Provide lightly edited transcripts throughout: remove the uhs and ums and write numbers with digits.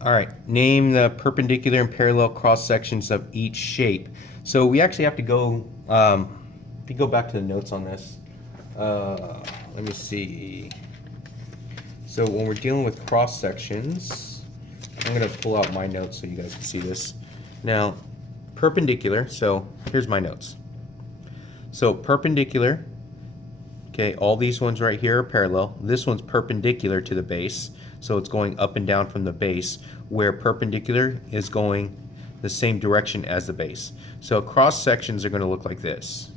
All right, name the perpendicular and parallel cross sections of each shape. So we actually have to go, if you go back to the notes on this, let me see. So when we're dealing with cross sections, I'm going to pull out my notes so you guys can see this. Now, perpendicular, so here's my notes. So perpendicular, okay, all these ones right here are parallel. This one's perpendicular to the base, so it's going up and down from the base, where perpendicular is going the same direction as the base. So cross sections are going to look like this.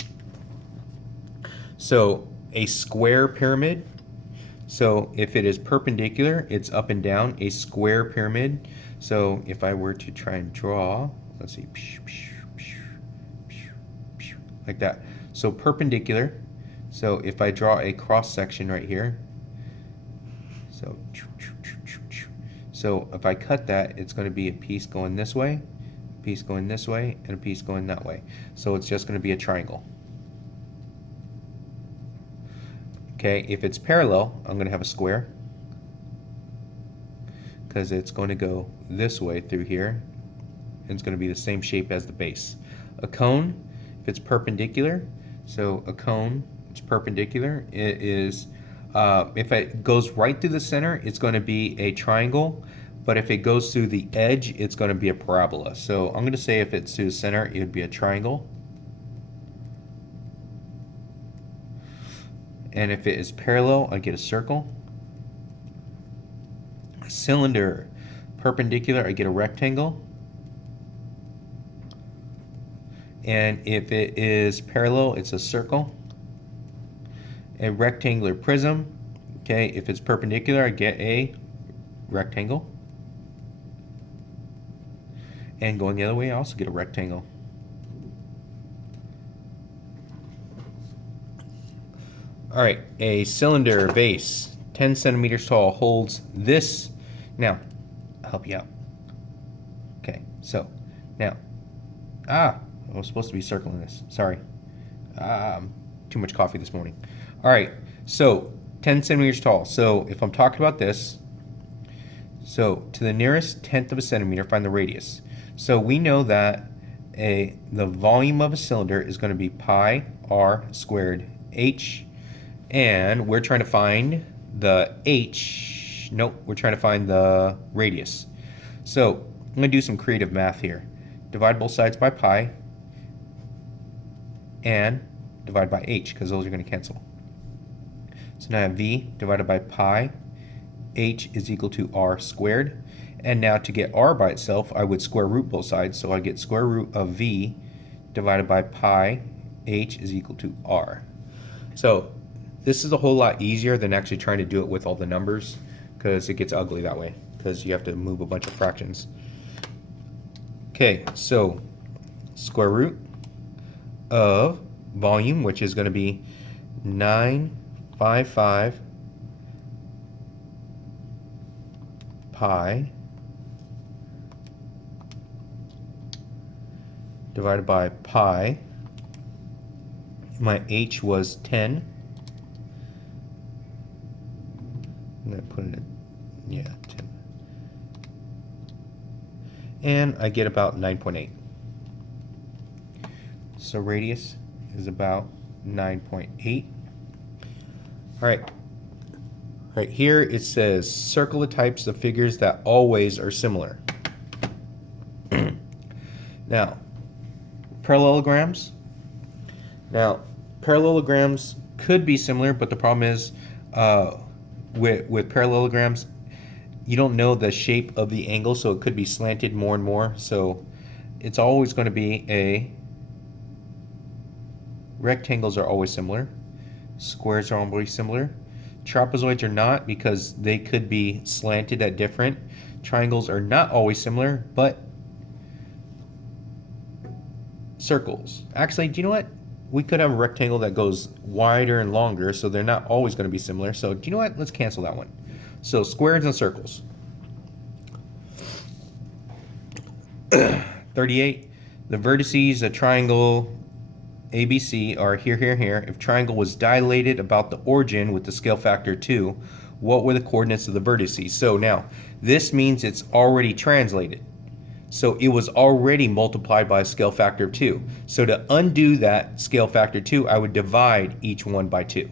So a square pyramid, so if it is perpendicular, it's up and down, a square pyramid. So if I were to try and draw, let's see, like that. So perpendicular, so if I draw a cross section right here, so if I cut that, it's going to be a piece going this way, a piece going this way, and a piece going that way. So it's just going to be a triangle. Okay, if it's parallel, I'm going to have a square because it's going to go this way through here, and it's going to be the same shape as the base. A cone, if it's perpendicular, so a cone, it's perpendicular. It is, if it goes right through the center, it's going to be a triangle, but if it goes through the edge, it's going to be a parabola. So I'm going to say if it's through the center, it would be a triangle. And if it is parallel, I get a circle. A cylinder, perpendicular, I get a rectangle. And if it is parallel, it's a circle. A rectangular prism, okay, if it's perpendicular, I get a rectangle. And going the other way, I also get a rectangle. All right, a cylinder base, 10 centimeters tall, holds this. Now, I'll help you out. Okay, so now, I was supposed to be circling this. Sorry. Too much coffee this morning. All right, so 10 centimeters tall. So if I'm talking about this, so to the nearest tenth of a centimeter, find the radius. So we know that the volume of a cylinder is going to be pi r squared h, and we're trying to find the h. Nope, we're trying to find the radius. So I'm going to do some creative math here. Divide both sides by pi and divide by h, because those are going to cancel. So now I have v divided by pi, h is equal to r squared. And now to get r by itself, I would square root both sides. So I get square root of v divided by pi, h is equal to r. So this is a whole lot easier than actually trying to do it with all the numbers, because it gets ugly that way, because you have to move a bunch of fractions. Okay, so square root of volume, which is going to be 955 pi divided by pi. My h was 10. I'm going to put it in, yeah, 10. And I get about 9.8. So radius is about 9.8. All right. Right here it says circle the types of figures that always are similar. Now, parallelograms. Now, parallelograms could be similar, but the problem is with parallelograms, you don't know the shape of the angle, so it could be slanted more and more. So it's always going to be rectangles are always similar. Squares are always similar. Trapezoids are not, because they could be slanted at different. Triangles are not always similar, but circles. Actually, do you know what? We could have a rectangle that goes wider and longer, so they're not always going to be similar. So do you know what? Let's cancel that one. So squares and circles. 38. The vertices of triangle ABC are here, here, here. If triangle was dilated about the origin with the scale factor 2, what were the coordinates of the vertices? So now, This means it's already translated. So it was already multiplied by a scale factor of 2. So to undo that scale factor 2, I would divide each one by 2.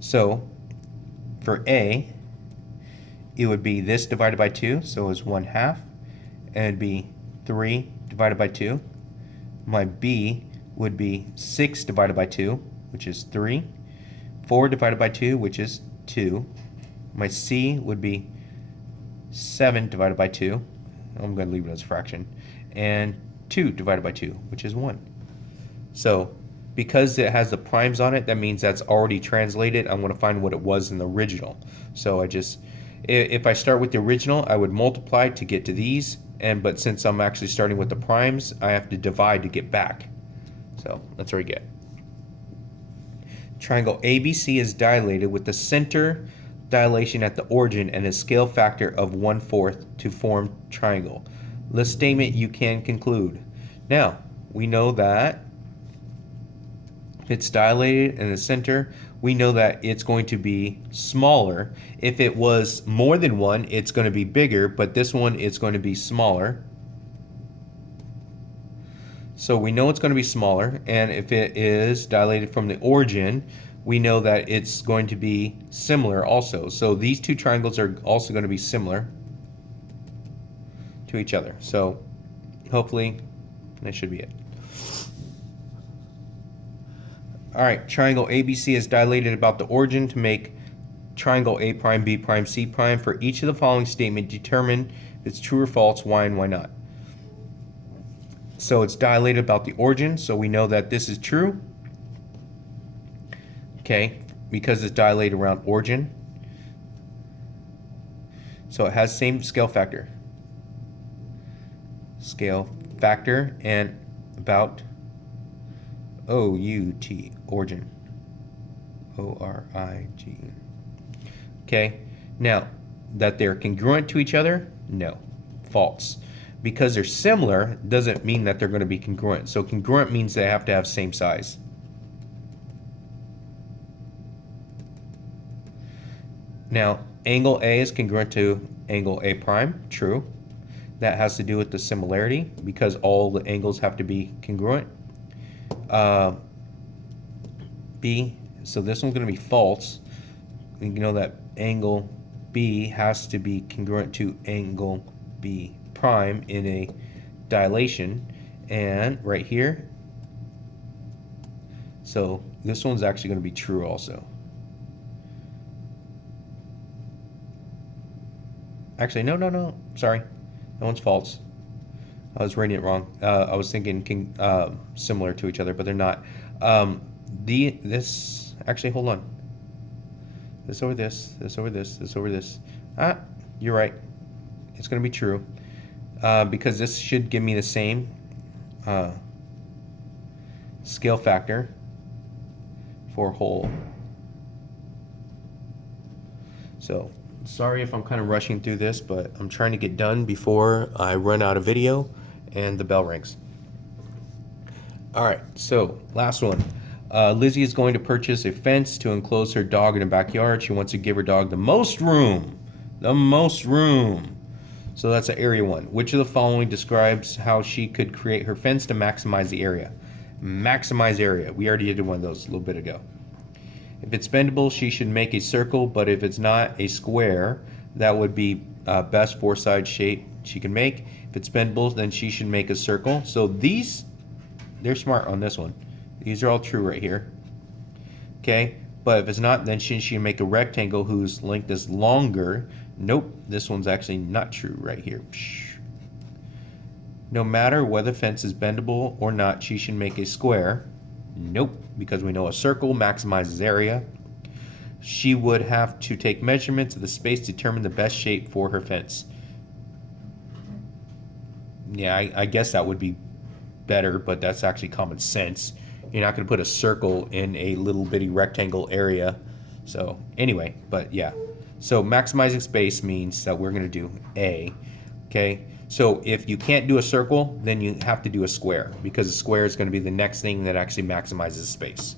So for A, it would be this divided by 2, so it's 1/2. And it'd be 3 divided by 2. My B would be 6 divided by 2, which is 3. 4 divided by 2, which is 2. My C would be 7 divided by 2. I'm going to leave it as a fraction. And 2 divided by 2, which is 1. So because it has the primes on it, that means that's already translated. I'm going to find what it was in the original. So if I start with the original, I would multiply to get to these. But since I'm actually starting with the primes, I have to divide to get back. So that's what we get. Triangle ABC is dilated with the center dilation at the origin and a scale factor of 1/4 to form triangle. This statement you can conclude. Now, we know that if it's dilated in the center, we know that it's going to be smaller. If it was more than one, it's going to be bigger, but this one is going to be smaller. So we know it's going to be smaller, and if it is dilated from the origin, we know that it's going to be similar also. So these two triangles are also going to be similar to each other. So hopefully that should be it. Alright, triangle ABC is dilated about the origin to make triangle A prime, B prime, C prime. For each of the following statement, determine if it's true or false, why and why not. So it's dilated about the origin, so we know that this is true. Okay, because it's dilated around origin. So it has same scale factor. Scale factor and about O-U-T, origin. O-R-I-G. Okay, now that they're congruent to each other? No, false. Because they're similar doesn't mean that they're going to be congruent. So congruent means they have to have same size. Now, angle A is congruent to angle A prime, true. That has to do with the similarity because all the angles have to be congruent. B, so this one's going to be false. You know that angle B has to be congruent to angle B prime in a dilation, and right here, so this one's actually going to be true also. Actually, no, sorry, that one's false. I was reading it wrong. I was thinking similar to each other, but they're not. This actually, hold on. This over this, this over this, this over this. You're right. It's going to be true. Because this should give me the same scale factor for whole. So sorry if I'm kind of rushing through this, but I'm trying to get done before I run out of video and the bell rings. Alright, so last one. Lizzie is going to purchase a fence to enclose her dog in the backyard. She wants to give her dog the most room. The most room. So that's an area one. Which of the following describes how she could create her fence to maximize the area? Maximize area. We already did one of those a little bit ago. If it's bendable, she should make a circle, but if it's not a square, that would be best four-side shape she can make. If it's bendable, then she should make a circle. So these, they're smart on this one. These are all true right here. Okay, but if it's not, then she should make a rectangle whose length is longer. Nope, this one's actually not true right here. No matter whether fence is bendable or not, she should make a square. Nope, because we know a circle maximizes area. She would have to take measurements of the space to determine the best shape for her fence. Yeah, I guess that would be better, but that's actually common sense. You're not going to put a circle in a little bitty rectangle area. So anyway, but yeah. So maximizing space means that we're going to do A. Okay, so if you can't do a circle, then you have to do a square, because a square is going to be the next thing that actually maximizes space.